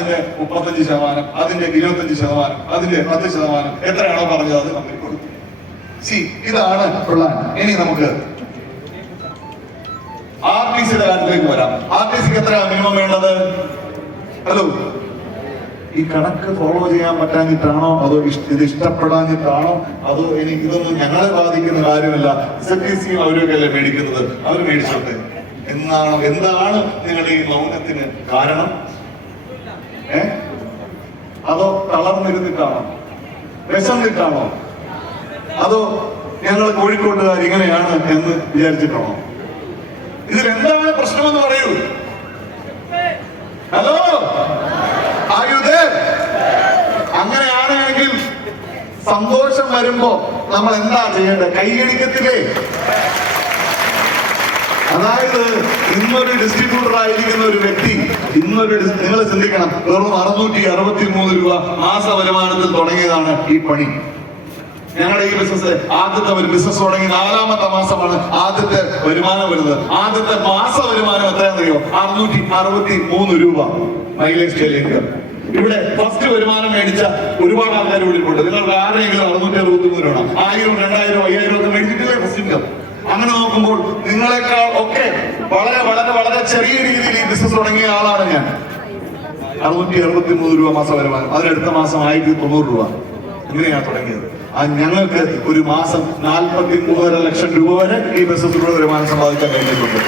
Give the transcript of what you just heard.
അതിന്റെ 35%, അതിന്റെ 25%, അതിന്റെ 10%, എത്രയാണോ പറഞ്ഞത് അത് കമ്പനി കൊടുക്കും. ഇതാണ് പ്ലാൻ. ഇനി നമുക്ക് RTCയുടെ കാര്യത്തിലേക്ക് വരാം. RTCക്ക് എത്രയാണ് മിനിമം വേണ്ടത്? ഹലോ, ഈ കണക്ക് ഫോളോ ചെയ്യാൻ പറ്റാഞ്ഞിട്ടാണോ, അതോ ഇത് ഇഷ്ടപ്പെടാഞ്ഞിട്ടാണോ, അതോ ഇനി ഇതൊന്നും ഞങ്ങളെ ബാധിക്കുന്ന കാര്യമല്ല, SFTC അവരൊക്കെ അല്ലേ മേടിക്കുന്നത്, അവർ മേടിച്ചോട്ടെ എന്താണ് നിങ്ങളുടെ ഈ മൗനത്തിന് കാരണം? അതോ തളർന്നിരുന്നിട്ടാണോ, വിശന്നിട്ടാണോ, അതോ ഞങ്ങൾ കോഴിക്കോട്ടുകാർ ഇങ്ങനെയാണ് എന്ന് വിചാരിച്ചിട്ടാണോ? ഇതിലെന്താണ് പ്രശ്നമെന്ന് പറയൂ. ഹലോ, അങ്ങനെയാണെങ്കിൽ സന്തോഷം വരുമ്പോ നമ്മൾ എന്താ ചെയ്യേണ്ടത്? കൈയടിക്കത്തില്ലേ? അതായത് ഇന്നൊരു ഡിസ്ട്രിബ്യൂട്ടർ ആയിരിക്കുന്ന ഒരു വ്യക്തി നിങ്ങൾ ചിന്തിക്കണം, വെറും 663 രൂപ മാസ വരുമാനത്തിൽ തുടങ്ങിയതാണ് ഈ പണി. ഞങ്ങളുടെ ഈ ബിസിനസ് ആദ്യത്തെ ഒരു ബിസിനസ് തുടങ്ങി 4ാമത്തെ മാസമാണ് ആദ്യത്തെ വരുമാനം വരുന്നത്. ആദ്യത്തെ മാസ വരുമാനം എത്രയാണെന്നറിയോ? 663 രൂപ മൈലേജ് സ്കെയിലേക്ക്. ഇവിടെ ഫസ്റ്റ് വരുമാനം മേടിച്ച ഒരുപാട് ആൾക്കാർ ഇവിടെ ഉണ്ട്. നിങ്ങൾക്ക് ആരെങ്കിലും 663 രൂപ 1000, 2000, 5000 ഒക്കെ മേടിച്ചിട്ടില്ലേ ഫസ്റ്റ് ഇൻകം? അങ്ങനെ നോക്കുമ്പോൾ നിങ്ങളെക്കാൾ ഒക്കെ വളരെ വളരെ വളരെ ചെറിയ രീതിയിൽ ഈ ബിസിനസ് തുടങ്ങിയ ആളാണ് ഞാൻ. 663 രൂപ മാസം വരുമാനം, അതിനടുത്ത മാസം 1090 രൂപ. ഇങ്ങനെയാണ് തുടങ്ങിയത്. ഞങ്ങൾക്ക് ഒരു മാസം 43.5 ലക്ഷം രൂപ വരെ ഈ ബിസിനസ്സിലൂടെ വരുമാനം സമ്പാദിക്കാൻ കഴിഞ്ഞിട്ടുണ്ട്.